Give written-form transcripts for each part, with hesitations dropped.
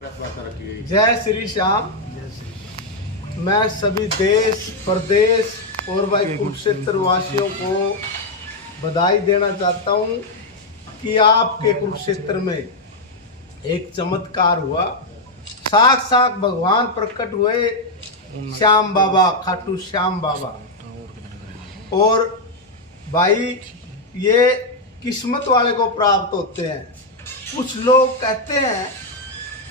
जय श्री श्याम। मैं सभी देश प्रदेश और भाई कुरुक्षेत्र वासियों को बधाई देना चाहता हूँ कि आपके कुरुक्षेत्र में एक चमत्कार हुआ। साक्षात भगवान प्रकट हुए, श्याम बाबा, खाटू श्याम बाबा। और भाई ये किस्मत वाले को प्राप्त होते हैं। कुछ लोग कहते हैं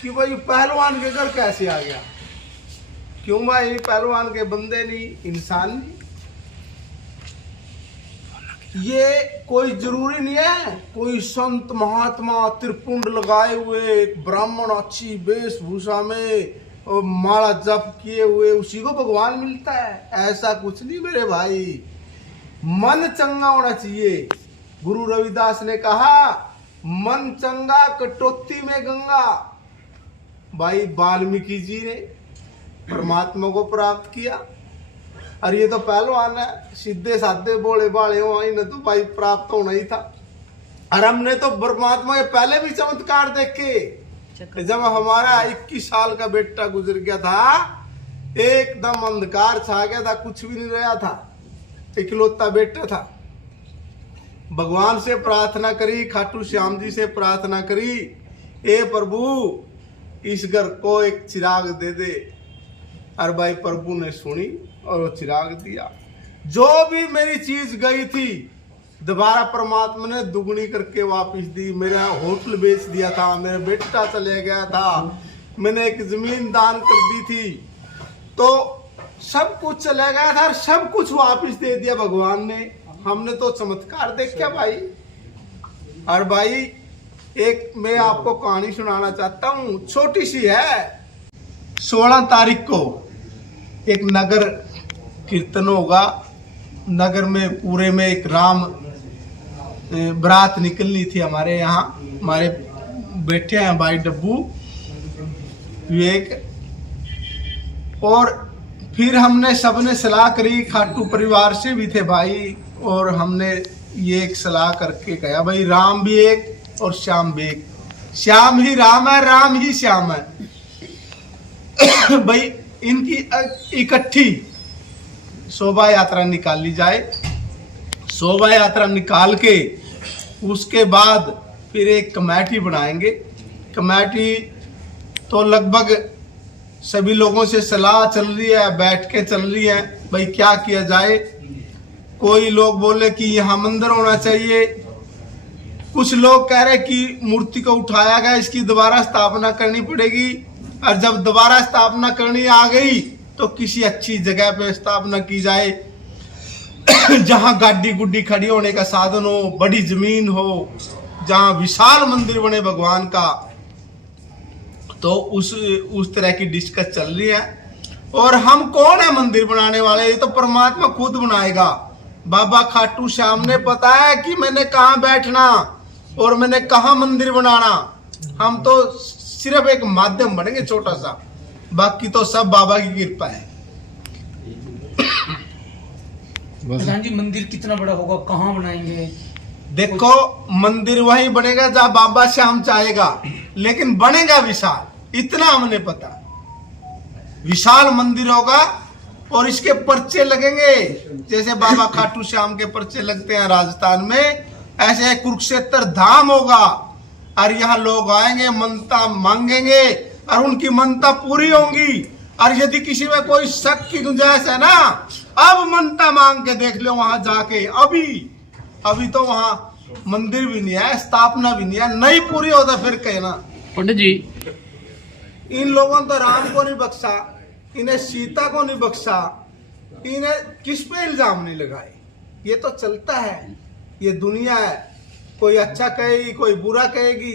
कि भाई पहलवान के घर कैसे आ गया। क्यों भाई? पहलवान के बंदे नहीं, इंसान नहीं। ये कोई जरूरी नहीं है कोई संत महात्मा त्रिपुंड लगाए हुए एक ब्राह्मण अच्छी वेशभूषा में और माला जप किए हुए उसी को भगवान मिलता है। ऐसा कुछ नहीं मेरे भाई। मन चंगा होना चाहिए। गुरु रविदास ने कहा, मन चंगा कटौती में गंगा। भाई वाल्मीकि जी ने परमात्मा को प्राप्त किया और ये तो पहलवान है, सीधे साधे बोले बाले हो, इन्हें तो भाई प्राप्त होना ही था। और हमने तो परमात्मा के पहले भी चमत्कार देखे। जब हमारा 21 साल का बेटा गुजर गया था, एकदम अंधकार छा गया था, कुछ भी नहीं रहा था, इकलौता बेटा था। भगवान से प्रार्थना करी, खाटू श्याम जी से प्रार्थना करी, ए प्रभु इस घर को एक चिराग दे दे। और भाई प्रभु ने सुनी और वो चिराग दिया। जो भी मेरी चीज गई थी दोबारा परमात्मा ने दुगनी करके वापस दी। मेरा होटल बेच दिया था, मेरा बेटा चले गया था, मैंने एक जमीन दान कर दी थी, तो सब कुछ चला गया था और सब कुछ वापस दे दिया भगवान ने। हमने तो चमत्कार देखा भाई। और भाई एक मैं आपको कहानी सुनाना चाहता हूँ, छोटी सी है। 16 तारीख को एक नगर कीर्तन होगा। नगर में पूरे में एक राम बारात निकलनी थी हमारे यहाँ। हमारे बैठे हैं भाई डब्बू विवेक। और फिर हमने सबने सलाह करी, खाटू परिवार से भी थे भाई, और हमने ये एक सलाह करके कहा भाई राम भी एक और श्याम भी एक। श्याम ही राम है, राम ही श्याम है। भाई इनकी इकट्ठी शोभा यात्रा निकाली जाए। शोभा यात्रा निकाल के उसके बाद फिर एक कमेटी बनाएंगे। कमेटी तो लगभग सभी लोगों से सलाह चल रही है, बैठ के चल रही है भाई क्या किया जाए। कोई लोग बोले कि यहाँ मंदिर होना चाहिए, कुछ लोग कह रहे कि मूर्ति को उठाया गया, इसकी दोबारा स्थापना करनी पड़ेगी, और जब दोबारा स्थापना करनी आ गई तो किसी अच्छी जगह पे स्थापना की जाए जहां गाड़ी गुड्डी खड़ी होने का साधन हो, बड़ी जमीन हो, जहां विशाल मंदिर बने भगवान का। तो उस तरह की डिस्कस चल रही है। और हम कौन है मंदिर बनाने वाले? ये तो परमात्मा खुद बनाएगा। बाबा खाटू श्याम ने पता है कि मैंने कहाँ बैठना और मैंने कहाँ मंदिर बनाना। हम तो सिर्फ एक माध्यम बनेंगे छोटा सा, बाकी तो सब बाबा की कृपा है। प्रधान जी मंदिर कितना बड़ा होगा, कहाँ बनाएंगे? देखो मंदिर वही बनेगा जहाँ बाबा श्याम चाहेगा, लेकिन बनेगा विशाल, इतना हमने पता। विशाल मंदिर होगा और इसके पर्चे लगेंगे जैसे बाबा खाटू श्याम के पर्चे लगते हैं राजस्थान में, ऐसे कुरुक्षेत्र धाम होगा। और यहाँ लोग आएंगे, मनता मांगेंगे और उनकी मनता पूरी होंगी। और यदि किसी में कोई शक की गुंजाइश है ना, अब मनता मांग के देख लो वहां जाके। अभी तो वहां मंदिर भी नहीं है, स्थापना भी नहीं है, नहीं पूरी होता फिर कहना। पंडित जी इन लोगों ने तो राम को नहीं बख्शा, इन्हें सीता को नहीं बख्शा, इन्हें किस पे इल्जाम नहीं लगाए। ये तो चलता है, ये दुनिया है। कोई अच्छा कहेगी, कोई बुरा कहेगी।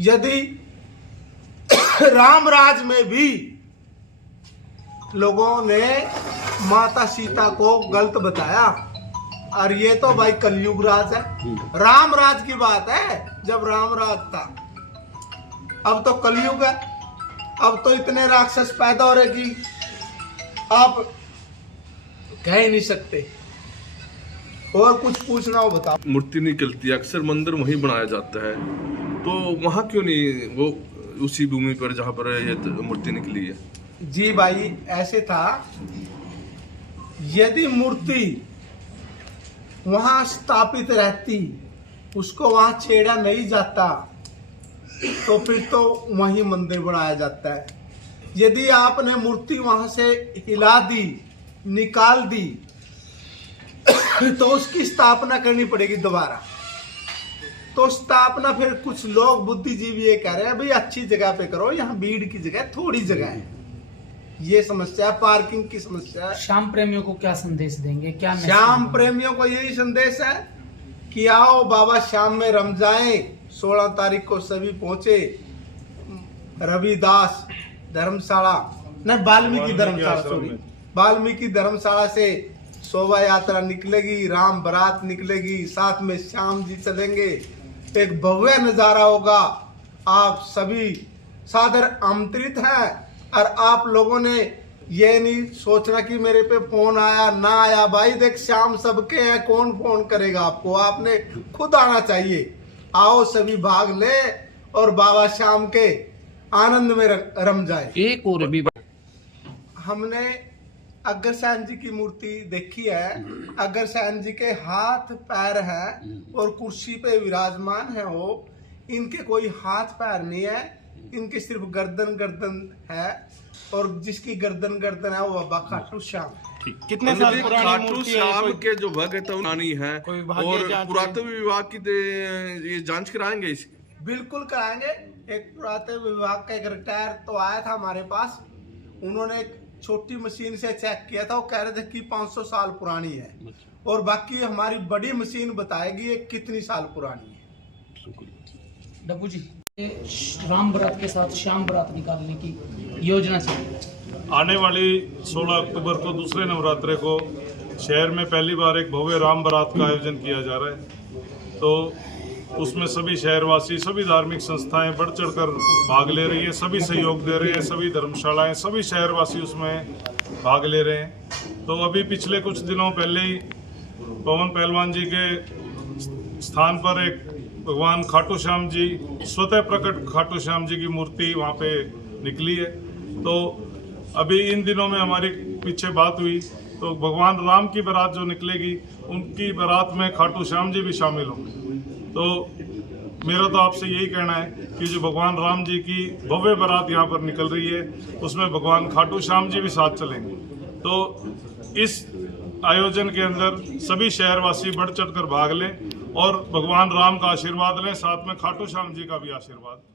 यदि राम राज में भी लोगों ने माता सीता को गलत बताया, और ये तो भाई कलयुग राज है। राम राज की बात है जब राम राज था, अब तो कलयुग है। अब तो इतने राक्षस पैदा हो रहे कि आप कह ही नहीं सकते। और कुछ पूछना हो बताओ। मूर्ति निकलती है, अक्सर मंदिर वहीं बनाया जाता है, तो वहाँ क्यों नहीं वो उसी भूमि पर जहाँ पर ये मूर्ति निकली है? जी भाई, ऐसे था, यदि मूर्ति वहां स्थापित रहती, उसको वहां छेड़ा नहीं जाता, तो फिर तो वहीं मंदिर बनाया जाता है। यदि आपने मूर्ति वहां से हिला दी, निकाल दी, तो उसकी स्थापना करनी पड़ेगी दोबारा। तो स्थापना फिर कुछ लोग बुद्धिजीवी ये कह रहे हैं भाई अच्छी जगह पे करो, यहाँ भीड़ की जगह थोड़ी जगह है, ये समस्या, पार्किंग की समस्या है। शाम प्रेमियों को क्या संदेश देंगे, क्या मैसेज शाम देंगे? प्रेमियों को यही संदेश है कि आओ बाबा शाम में रम जाएं। 16 तारीख को सभी पहुंचे रविदास धर्मशाला, नहीं वाल्मीकि धर्मशाला, सॉरी, वाल्मीकि धर्मशाला से शोभा यात्रा निकलेगी, राम बारात निकलेगी, साथ में श्याम जी चलेंगे, एक भव्य नजारा होगा। आप सभी सादर आमंत्रित हैं। और आप लोगों ने ये नहीं सोचना कि मेरे पे फोन आया ना आया, भाई देख शाम सबके हैं, कौन फोन करेगा आपको, आपने खुद आना चाहिए। आओ सभी भाग ले और बाबा शाम के आनंद में रम जाए। एक और भी हमने अग्रसेन जी की मूर्ति देखी है। अग्रसेन जी के हाथ पैर हैं और कुर्सी पे विराजमान है वो, इनके कोई हाथ पैर नहीं है, इनकी सिर्फ गर्दन है, और जिसकी गर्दन है वो बाबा खाटू श्याम। कितने साल पुरानी खाटू मूर्ति है? श्याम कोई- के जो भगत है उन्होंने है, कोई विभागीय और जांच पुरातत्व विभाग की ये जांच कराएंगे इसकी? बिल्कुल कराएंगे। एक पुरातत्व विभाग का एक रिटायर तो आया था हमारे पास, उन्होंने एक छोटी मशीन से चेक किया था, वो कह रहे थे कि 500 साल पुरानी है, और बाकी हमारी बड़ी मशीन बताएगी ये कितनी साल पुरानी है। डब्बू जी, ये राम बारात के साथ श्याम बारात निकालने की योजना चल रही है। आने वाली 16 अक्टूबर को दूसरे नवरात्रे को शहर में पहली बार एक भव्य राम बारात का आयोजन किया जा रहा है। तो उसमें सभी शहरवासी, सभी धार्मिक संस्थाएं बढ़ चढ़कर भाग ले रही है, सभी सहयोग दे रहे हैं, सभी धर्मशालाएं, सभी शहरवासी उसमें भाग ले रहे हैं। तो अभी पिछले कुछ दिनों पहले ही पवन पहलवान जी के स्थान पर एक भगवान खाटू श्याम जी, स्वतः प्रकट खाटू श्याम जी की मूर्ति वहाँ पे निकली है। तो अभी इन दिनों में हमारी पीछे बात हुई, तो भगवान राम की बारात जो निकलेगी, उनकी बारात में खाटू श्याम जी भी शामिल होंगे। तो मेरा तो आपसे यही कहना है कि जो भगवान राम जी की भव्य बारात यहाँ पर निकल रही है, उसमें भगवान खाटू श्याम जी भी साथ चलेंगे। तो इस आयोजन के अंदर सभी शहरवासी बढ़ चढ़कर भाग लें और भगवान राम का आशीर्वाद लें, साथ में खाटू श्याम जी का भी आशीर्वाद।